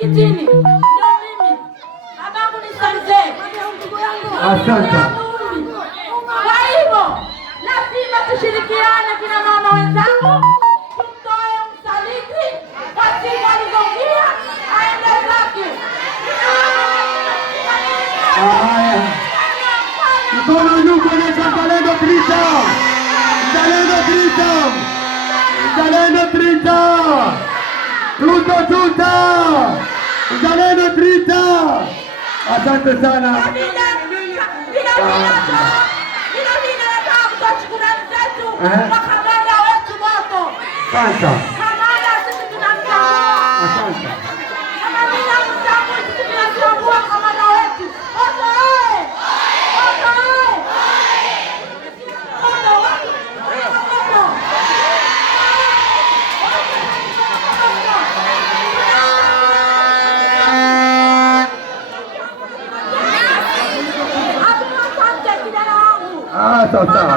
Kitini. Ndio mimi. Babangu ni Sanze. Asante. Kwa hivyo, lazima tushirikiane kina mama wenzangu. Tumtoe msaliti kwa siku alizoingia aende zake. Haya. Mkono juu kwenye Mzalendo Freedom. Mzalendo Freedom. Mzalendo Freedom. Tuta. Mzalendo Freedom. Asante sana. Kamanda wetu moto. Asante. Kamanda sisi tunamtambua. Asante. Kamanda mtambua sisi tunamtambua kamanda wetu. Moto oye! Moto oye! Moto oye! Sawa.